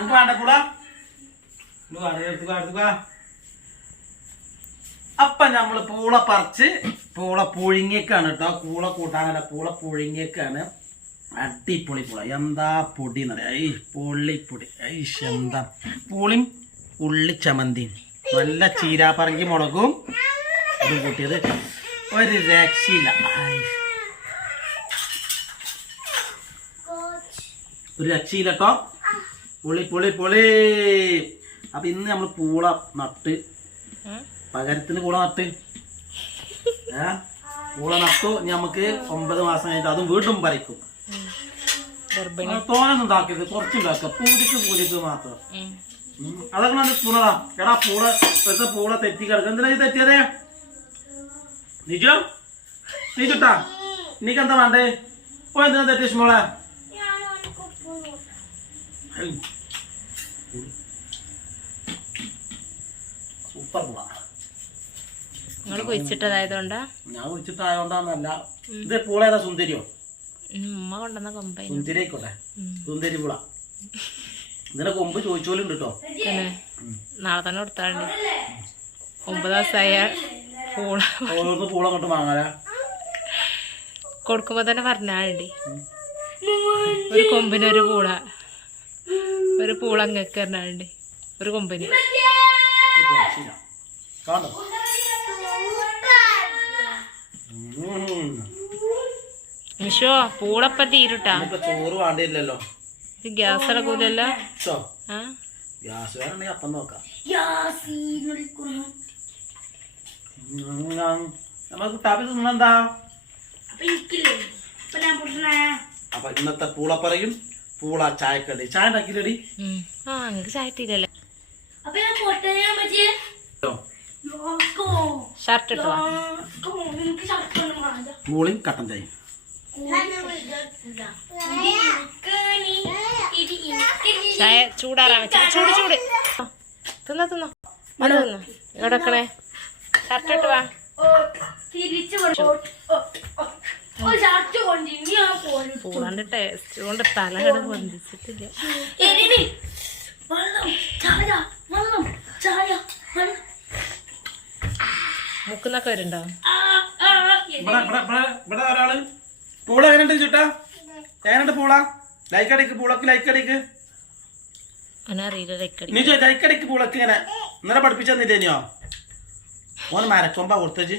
അനക്ക് വേണ്ട പൂള എടുത്തുക. അപ്പൊ നമ്മള് പൂള പറിച്ച് പൂള പുഴുങ്ങിയേക്കാണ് കേട്ടോ. പൂള കൂട്ടാനല്ല, പൂള പുഴുങ്ങിയേക്കാണ്. അടിപൊളി പൂള. എന്താ പൊടി എന്നറിയാം. ഈ പൊള്ളിപ്പൊടി എന്താ പൂളിയും ഉള്ളി ചമ്മന്തിയും നല്ല ചീരാപ്പറങ്കി മുളകും ഇത് കൂട്ടിയത് ഒരു രക്ഷയില്ല. ഒരു രക്ഷയില്ല കേട്ടോ. പൊളി പൊളി പൊളി. അപ്പൊ ഇന്ന് നമ്മൾ പൂള നട്ട്, പകരത്തിന് പൂള നട്ട് പൂള നട്ടു. നമുക്ക് 9 മാസം കഴിഞ്ഞിട്ട് അതും വീണ്ടും പറിക്കും. തോനൊന്നും ഉണ്ടാക്കരുത്, കുറച്ചുണ്ടാക്കുക. പൂതിക്ക് മാത്രം. അതൊക്കെ നല്ല പൂളതാ. എടാ പൂള ഇപ്പോഴത്തെ പൂള തെറ്റി കിടക്കുക. എന്തിനാ ഇത് തെറ്റിയതേ? നീച്ചുട്ടാ നീക്ക് എന്താ വേണ്ടേ? ഓ എന്തിനാ തെറ്റിയ മോളെ? സൂപ്പർ പൂള. നിങ്ങൾ കുഴിച്ചിട്ടതായതുകൊണ്ടാ? ഞാൻ കുഴിച്ചിട്ടായോണ്ടാന്നല്ല. ഇത് പൂള ഏതാ? സുന്ദരിയോ? ഉമ്മ കൊണ്ടുവന്ന കൊമ്പ. സുന്ദരി ആയിക്കോട്ടെ, സുന്ദരി പൂള. ഇതിന്റെ കൊമ്പ് ചോദിച്ചോലുണ്ട് കേട്ടോ. നാളെ തന്നെ കൊടുത്താണ്ട് 9 ദിവസമായ പൂള പൂള കൊണ്ട് വാങ്ങാല. കൊടുക്കുമ്പോ തന്നെ പറഞ്ഞാണ്ടി ഒരു കൊമ്പിനൊരു പൂള, ഒരു പൂള അങ്ങക്ക് പറഞ്ഞാണ്ടി ഒരു കൊമ്പിന്. മിഷോ പൂളപ്പ തീരുട്ടാ. ചോറ് വേണ്ടില്ലല്ലോ. ഗ്യാസ് ഇളകൂലല്ലോ. ഗ്യാസ് വേണമെങ്കിൽ അപ്പം നോക്കാം. നമുക്ക് ടാപ്പിൽ തിന്നെന്താ? അപ്പൊ ഇന്നത്തെ പൂള പറയും. പൂള ചായക്കടി. ചായ ഉണ്ടാക്കിയില്ലടി? ചായ ഇട്ടില്ലല്ലോ. ഷർട്ട് ഇട്ടോ? പൂളിയും കട്ടൻ ചായ. ചായ ചൂടാറാൻ വെച്ചാ ചൂട് ചൂട് തിന്നോ തിന്നോ. അത് തിന്നോ. ഇവിടെ വെക്കണേ. ഷർട്ട് ഇട്ട് വാ. പൂളാണ്ട് ടേസ്റ്റ് കൊണ്ട് തലകട പൊന്തിച്ചിട്ടില്ല. മുക്കുന്നൊക്കെ വരുന്നുണ്ടോ? ഇവിടെ ഒരാള് പൂള എങ്ങനെയുണ്ട് ചുട്ടാ? എങ്ങനെയുണ്ട് പൂള? ലൈക്ക് അടിക്ക് പൂളക്ക്, ലൈക്ക് അടിക്ക്. നീ ലൈക്ക് അടിക്ക് പൂളക്ക്. ഇങ്ങനെ ഇന്നലെ പഠിപ്പിച്ചു തന്നില്ലേനോ? ഓന് മരക്കൊമ്പ കൊടുത്തച്ച്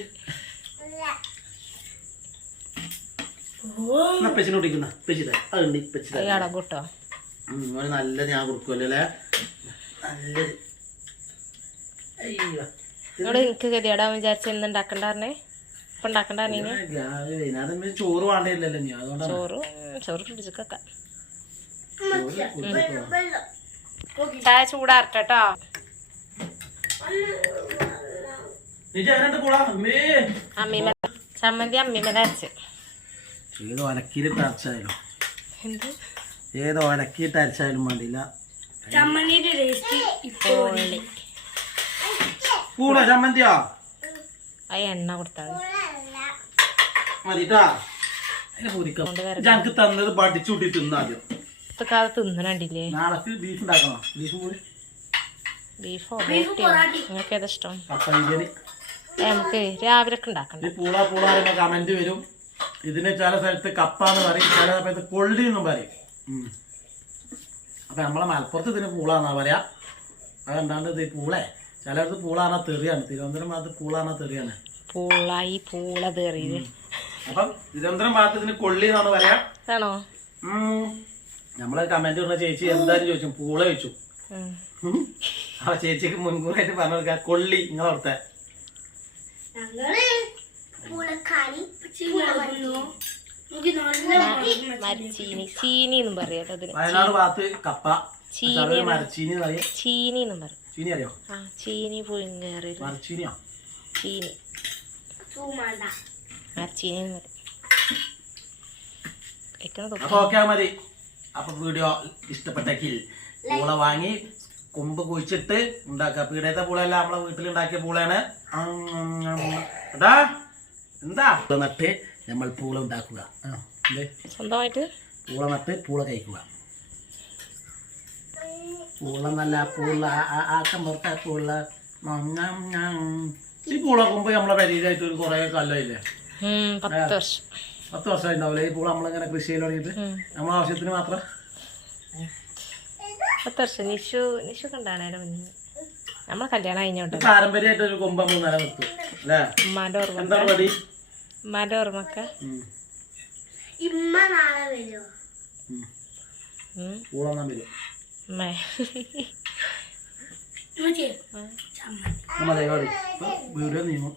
പെച്ചിന് കുടിക്കുന്ന പെച്ചിട്ട് അതുണ്ട്. കൂട്ടോ ഓന് നല്ലത് ഞാൻ കൊടുക്കുമല്ലേ. നല്ലത് എനിക്ക് ഗതിയോടാൻ വിചാരിച്ച എന്തുണ്ടാക്കണ്ടായിരുന്നേ? ഇപ്പൊ ഉണ്ടാക്കണ്ടേ? ചോറ് വേണ്ടില്ലല്ലോ നീ. അതുകൊണ്ടാണ് ചോറ് ഫ്രിഡ്ജിക്കൊക്കെ. ചായ ചൂടാറട്ടോ. അമ്മീമ ചമ്മന്തി അമ്മീമല അരച്ച്. ഏതോ ഒലക്കിയിട്ട് അരച്ചായാലും ഏതോ ഒലക്കിയിട്ട് അരച്ചായാലും വേണ്ടില്ല. പൂള ചമ്മന്തിയോ? ആ എണ്ണ കൊടുത്താൽ മതിട്ടാ. ഞങ്ങക്ക് തന്നത് പഠിച്ചുകൂട്ടി തിന്നാദ്യം. തിന്നണ്ടില്ലേ? നാളെ ബീഫ് ഉണ്ടാക്കണോ? ബീഫോ നിങ്ങൾക്ക് ഏതാ ഇഷ്ടം? നമുക്ക് രാവിലെ ഒക്കെ ഉണ്ടാക്കണ്ട. പൂള പൂള പറയുമ്പോ കമന്റ് വരും. ഇതിന് ചില സ്ഥലത്ത് കപ്പാന്ന് പറയും, ചില സ്ഥലത്ത് കൊള്ളി എന്നും പറയും. അപ്പൊ നമ്മളെ മലപ്പുറത്ത് ഇതിന് പൂളാന്നാ പറയാ. അതെന്താണ്ട് ഇത് പൂളെ. ചിലടത്ത് പൂളാണാ തെറിയാണ്. തിരുവനന്തപുരം ഭാഗത്ത് പൂളാണാ തെറിയാണ്. പൂളായി പൂള തെറിയത്. അപ്പം തിരുവനന്തപുരം ഭാഗത്ത് ഇതിന് കൊള്ളി എന്നാണ് പറയാ. ആണോ? നമ്മള് കമന്റ് പറഞ്ഞ ചേച്ചി എന്തായാലും ചോദിച്ചു. പൂള ചോദിച്ചു. ആ ചേച്ചിക്ക് മുൻകൂറായിട്ട് പറഞ്ഞു കൊടുക്ക കൊള്ളി നിങ്ങളവിടുത്തെ. വയനാട് ഭാഗത്ത് കപ്പ മരച്ചീനി പറയും. ചീനി എന്നും പറയും. ചീനി അറിയോ? ചീനി പുഴുങ്ങേറി മരച്ചീനിയോ? ചീനി മരച്ചീനി എന്ന് പറയും. അപ്പൊ ഓക്കെ മതി. അപ്പൊ വീഡിയോ ഇഷ്ടപ്പെട്ടെങ്കിൽ പൂള വാങ്ങി കൊമ്പ് കുഴിച്ചിട്ട് ഉണ്ടാക്കുക. പീടത്തെ പൂളയല്ല, നമ്മളെ വീട്ടിലുണ്ടാക്കിയ പൂളയാണ്. എന്താ നട്ട് നമ്മൾ പൂള ഉണ്ടാക്കുക. സ്വന്തമായിട്ട് പൂള നട്ട് പൂള കഴിക്കുക. പൂള നല്ല പൂള ആക്കം പുറത്ത പൂള. ഈ പൂള കൊമ്പ് നമ്മളെ പരിചയമായിട്ട് ഒരു കുറെ കാലമായില്ലേ? 10 വർഷം 10 വർഷമായിട്ടുണ്ടാവില്ലേ ഈ പൂള നമ്മളിങ്ങനെ കൃഷി ചെയ്ത് തുടങ്ങിയിട്ട്? നമ്മളെ ആവശ്യത്തിന് മാത്രം 10 വർഷം. നിഷു കണ്ടാണേരം മുന്നേ നമ്മളെ കല്യാണം കഴിഞ്ഞോട്ടെ. പാരമ്പര്യമായിട്ട് ഒരു കൊമ്പ് നമ്മൾ നിലനിർത്തും അല്ലേ? ഉമ്മാന്റെ ഓർമ്മ, എന്താ പടി? ഉമ്മാന്റെ ഓർമ്മക്കെ പൂളന്നാൻ വരും. ഉമ്മേ നമ്മളെ വീഡിയോ നീങ്ങും.